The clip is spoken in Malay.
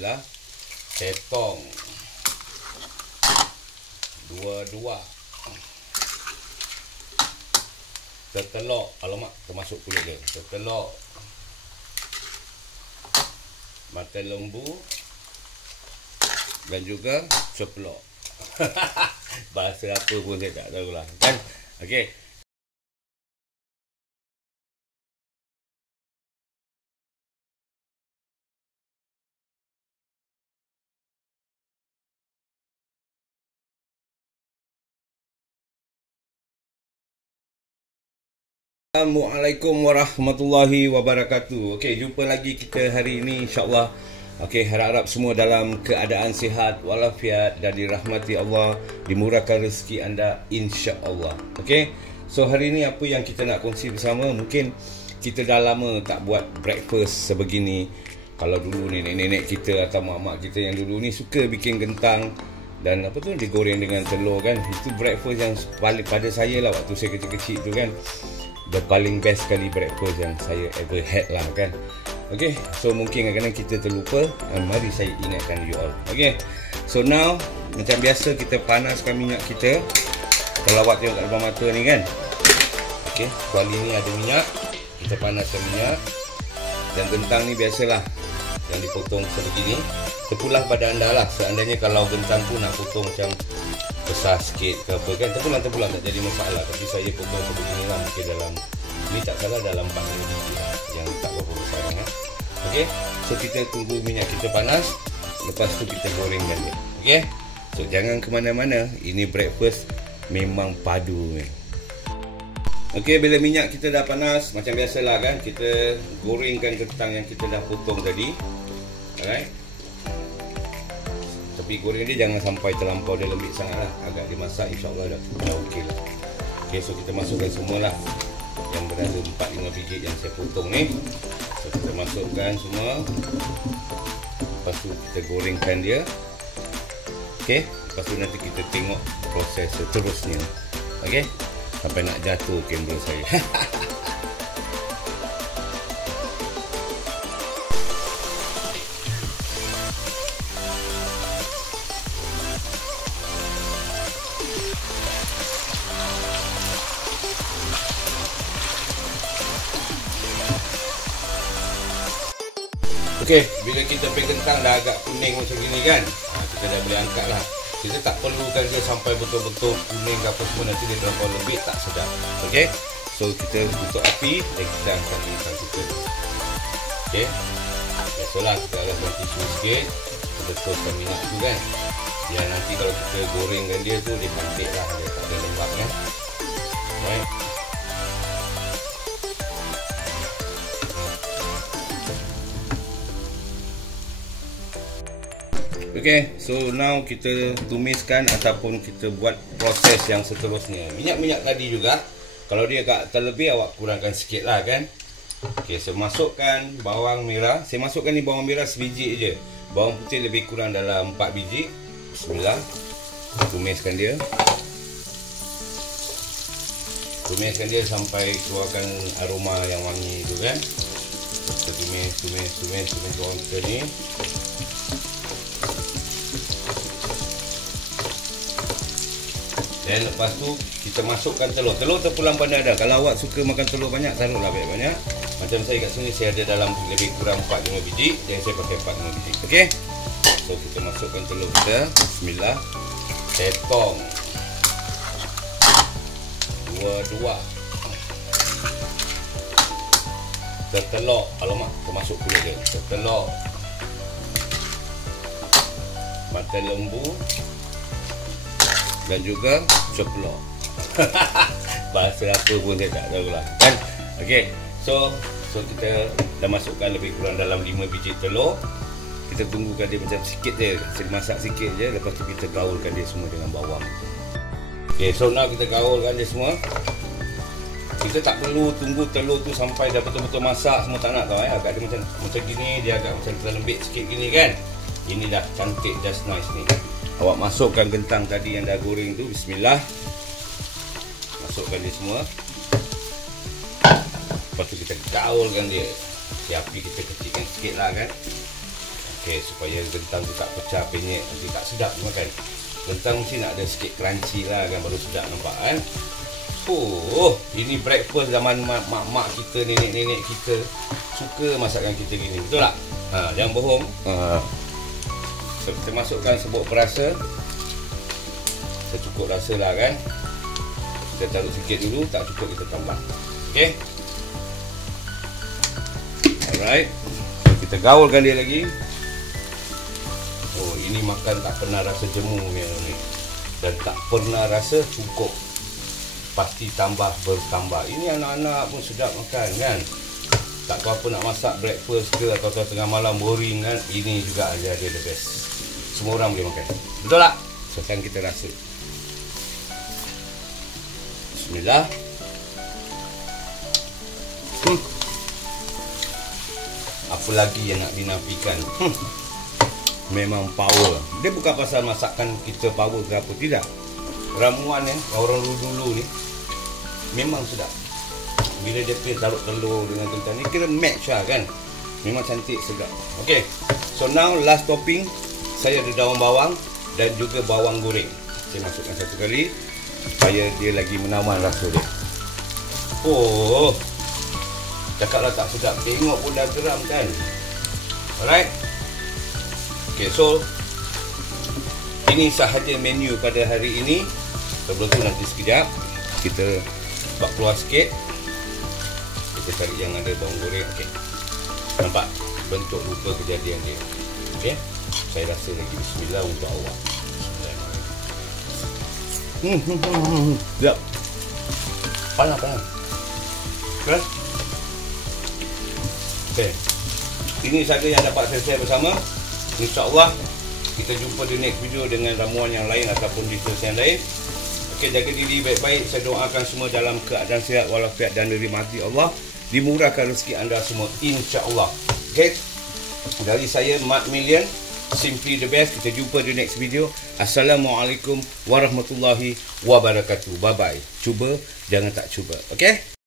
Bismillah. Setong. Dua-dua. Setelok. Alamak, termasuk kulit dia. Setelok. Mata lembu. Dan juga ceplok. Bahasa apa pun saya tak tahulah. Kan? Okey. Assalamualaikum warahmatullahi wabarakatuh. Okey, jumpa lagi kita hari ini insya-Allah. Okey, harap-harap semua dalam keadaan sihat walafiat dan dirahmati Allah, dimurahkan rezeki anda insya-Allah. Okey. So hari ini apa yang kita nak kongsi bersama, mungkin kita dah lama tak buat breakfast sebegini. Kalau dulu nenek-nenek kita atau mak-mak kita yang dulu ni suka bikin kentang dan apa tu digoreng dengan telur kan. Itu breakfast yang paling pada saya lah waktu saya kecil-kecil tu kan. The paling best sekali breakfast yang saya ever had lah kan. Okay, so mungkin kadang-kadang kita terlupa. Mari saya ingatkan you all. Okay, so now macam biasa kita panaskan minyak kita. Kalau awak tengok kat depan mata ni kan. Okay, kuali ni ada minyak. Kita panaskan minyak. Dan kentang ni biasalah yang dipotong sebegini. Terpulang pada anda lah. Seandainya kalau kentang tu nak potong macam besar sikit ke apa kan, terpulang tak jadi masalah. Tapi saya potong sebegini lah. Mungkin dalam, ni tak salah dalam 4 biji lah, yang tak berapa besar kan. Ok, so kita tunggu minyak kita panas. Lepas tu kita gorengkan dia. Ok, so jangan ke mana-mana. Ini breakfast memang padu ni. Ok, bila minyak kita dah panas, macam biasalah kan, kita gorengkan kentang yang kita dah potong tadi. Alright, tapi goreng dia jangan sampai terlampau dia lembik sangat lah. Agak dimasak insyaAllah dah okey lah. Ok, so kita masukkan semualah yang berada 4-5 biji yang saya potong ni. So kita masukkan semua. Lepas tu kita gorengkan dia. Ok, lepas tu nanti kita tengok proses seterusnya. Ok, sampai nak jatuh kamera saya. Okey, bila kita pek kentang dah agak kuning macam gini kan, kita dah boleh angkat lah. Kita tak perlukan dia sampai betul-betul kuning ke apa semua, nanti dia terlampau lembik tak sedap. Okey, so kita tutup api dan kita angkat kentang kita. Okey, biasalah kita agak tisu sikit, kita toskan minyak tu kan, biar nanti kalau kita gorengkan dia tu dia cantik lah, dia tak ada lembab kan. Alright. Okay, so now kita tumiskan ataupun kita buat proses yang seterusnya. Minyak-minyak tadi juga, kalau dia agak terlebih awak kurangkan sikit lah kan. Okay, saya masukkan bawang merah. Saya masukkan ni bawang merah sebiji je. Bawang putih lebih kurang dalam 4 biji. Bismillah. Tumiskan dia. Tumiskan dia sampai keluarkan aroma yang wangi tu kan. So, tumis bawang kita ni. Dan lepas tu kita masukkan telur. Telur terpulang pada anda. Kalau awak suka makan telur banyak, taruhlah banyak-banyak. Macam saya kat sini saya ada dalam lebih kurang 4-5 biji. Dan saya pakai 4-5 biji. Okey. So kita masukkan telur kita. Bismillah. Setong. Dua-dua. Setelok. Alamak, termasuk kulit dia. Setelok. Mata lembu. Dan juga ceplok. Bahasa apa pun saya tak tahulah kan. Okey, so kita dah masukkan lebih kurang dalam 5 biji telur. Kita tunggukan dia macam sikit je, saya masak sikit je. Lepas tu kita gaulkan dia semua dengan bawang. Okey, so now kita gaulkan dia semua. Kita tak perlu tunggu telur tu sampai dah betul-betul masak semua, tak nak tau agak dia macam gini, dia agak macam terlembik sikit gini kan. Ini dah cantik, just nice ni. Awak masukkan kentang tadi yang dah goreng tu. Bismillah. Masukkan dia semua. Lepas tu kita gaulkan dia. Api kita kecilkan sikit lah kan. Okey, supaya kentang tu tak pecah penyek, nanti tak sedap makan. Kentang mesti nak ada sikit crunchy lah kan, baru sedap nampak kan. Ini breakfast zaman mak-mak kita, nenek-nenek kita suka masakan kita gini, betul tak? Jangan bohong. So, kita masukkan serbuk perasa. Secukup rasa lah kan. Kita taruh sikit dulu, tak cukup kita tambah. Okey. Alright. So, kita gaulkan dia lagi. Ini makan tak pernah rasa jemu ni. Dan tak pernah rasa cukup. Pasti tambah bertambah. Ini anak-anak pun sedap makan kan. Tak apa-apa nak masak breakfast ke atau tengah malam boring kan. Ini juga dia the best. Semua orang boleh makan. Betul tak? Sekarang kita rasa. Bismillah. Apa lagi yang nak dinafikan? Memang power. Dia bukan pasal masakan kita power ke apa, tidak. Ramuan orang dulu ni memang sedap. Bila dia taruh telur dengan kentang ni, kira match lah kan. Memang cantik, sedap. Okay, so now last topping. Saya ada daun bawang dan juga bawang goreng. Saya masukkan satu kali supaya dia lagi menawan rasa dia. Cakaplah tak sedap, tengok pun dah geram kan. Alright. Okay, so ini sahaja menu pada hari ini. Sebelum tu nanti sekejap kita buat keluar sikit. Kita cari yang ada bawang goreng. Okay, nampak bentuk rupa kejadian dia. Okay, saya rasa lagi. Bismillah untuk awak. Sekejap. Panas. Keras. Okay, ini saja yang dapat saya share bersama. InsyaAllah kita jumpa di next video dengan ramuan yang lain ataupun details yang lain. Okey, jaga diri baik-baik. Saya doakan semua dalam keadaan sihat walafiat dan dirahmati Allah. Dimurahkan rezeki anda semua, insya-Allah. Okey. Dari saya Mat Million, Simply the Best. Kita jumpa di next video. Assalamualaikum warahmatullahi wabarakatuh. Bye bye. Cuba jangan tak cuba. Okey?